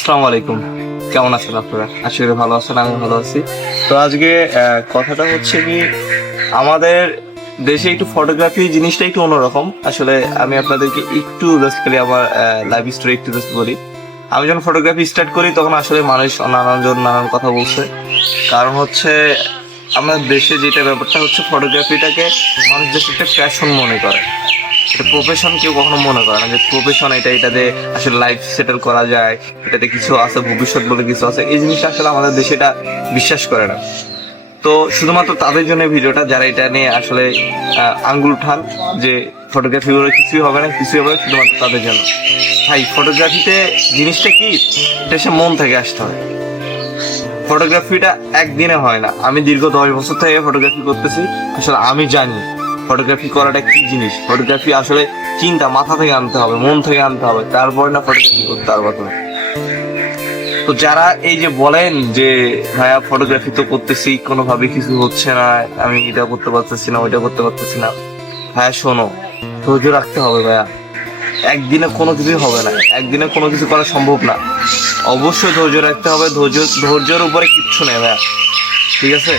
আসসালামু আলাইকুম। কেমন আছেন আপনারা? আশা করি ভালো আছেন, আমি ভালো আছি। তো আজকে কথাটা হচ্ছে কি, আমাদের দেশে একটু ফটোগ্রাফি জিনিসটা একটু অন্যরকম। আসলে আমি আপনাদেরকে একটু বেসিক্যালি আমার লাইফ স্টোরি একটু just বলি। আমি যখন ফটোগ্রাফি স্টার্ট করি তখন আসলে মানুষ নানানজন নানান কথা বলছে। কারণ হচ্ছে আমাদের দেশে যেটা ব্যাপারটা হচ্ছে, ফটোগ্রাফিটাকে মানুষ দেশে একটা প্যাশন মনে করে, এটা প্রফেশন কেউ কখনো মনে করে না যে প্রফেশন এটাতে আসলে লাইফ সেটেল করা যায়, এটাতে কিছু আছে, ভবিষ্যৎ বলে কিছু আছে। এই জিনিসটা আসলে আমাদের দেশে এটা বিশ্বাস করে না। তো শুধুমাত্র তাদের জন্য ভিডিওটা, যারা এটা নিয়ে আসলে আঙ্গুল উঠান যে ফটোগ্রাফি করে কিছুই হবে না, কিছুই হবে না, শুধুমাত্র তাদের জন্য। ভাই, ফটোগ্রাফিতে জিনিসটা কি, এটা সে মন থেকে আসতে হয়। ফটোগ্রাফিটা একদিনে হয় না। আমি দীর্ঘ 10 বছর থেকে ফটোগ্রাফি করতেছি। আসলে আমি জানি ফটোগ্রাফি করাটা কি জিনিস। ফটোগ্রাফি আসলে চিন্তা মাথা থেকে আনতে হবে, মন থেকে আনতে হবে, তারপরে না ফটোগ্রাফি করতে পারবো তুমি। তো যারা এই যে বলেন যে ভাইয়া ফটোগ্রাফি তো করতেছি, কোনোভাবে কিছু হচ্ছে না, আমি এটা করতে পারতেছি না, ওইটা করতে পারতেছি না, ভাইয়া শোনো, ধৈর্য রাখতে হবে ভাইয়া। একদিনে কোনো কিছুই হবে না, একদিনে কোনো কিছু করা সম্ভব না। অবশ্যই ধৈর্য রাখতে হবে। ধৈর্যের উপরে কিচ্ছু নেই ভাইয়া, ঠিক আছে?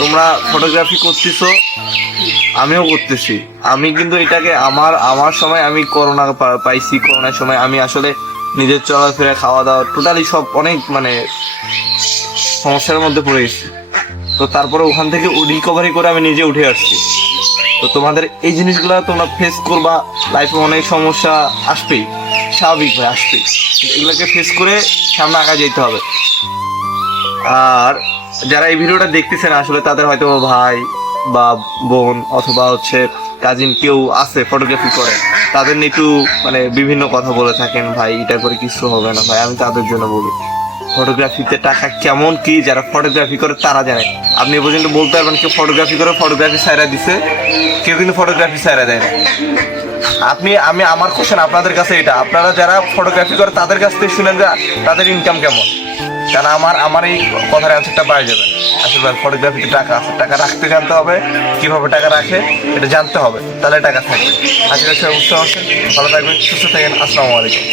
তোমরা ফটোগ্রাফি করতেছো, আমিও করতেছি। আমি কিন্তু এটাকে আমার আমার সময় আমি করোনা পাইছি। করোনার সময় আমি আসলে নিজের চলাফেরা, খাওয়া দাওয়া, টোটালি সব অনেক সমস্যার মধ্যে পড়ে গেছি। তো তারপরে ওখান থেকে রিকভারি করে আমি নিজে উঠে আসছি। তো তোমাদের এই জিনিসগুলো তোমরা ফেস করবা, লাইফে অনেক সমস্যা আসবেই, স্বাভাবিক ভাই, আসবেই। এগুলোকে ফেস করে সামনে আগা যেতে হবে। আর যারা এই ভিডিওটা দেখতেছেন, আসলে তাদের হয়তো ভাই বা বোন অথবা হচ্ছে কাজিন কেউ আছে ফটোগ্রাফি করে, তাদের নিয়ে একটু বিভিন্ন কথা বলে থাকেন, ভাই এটা করে কিছু হবে না। ভাই, আমি তাদের জন্য বলি, ফটোগ্রাফিতে টাকা কেমন কি যারা ফটোগ্রাফি করে তারা জানে। আপনি এ পর্যন্ত বলতে পারবেন কেউ ফটোগ্রাফি করে ফটোগ্রাফি সাইরা দিছে? কেউ কিন্তু ফটোগ্রাফি সাইরা দেয় না। আমার কোশ্চেন আপনাদের কাছে এটা, আপনারা যারা ফটোগ্রাফি করে তাদের কাছ থেকে শুনেন যে তাদের ইনকাম কেমন। কারণ আমার এই কথার অ্যান্সারটা পাওয়া যাবে। আসলে ফটোগ্রাফিতে টাকা আছে, টাকা রাখতে জানতে হবে, কিভাবে টাকা রাখে এটা জানতে হবে, তাহলে টাকা থাকবে। আজকে বুঝতে পারছেন। ভালো থাকবেন, সুস্থ থাকেন। আসসালামু আলাইকুম।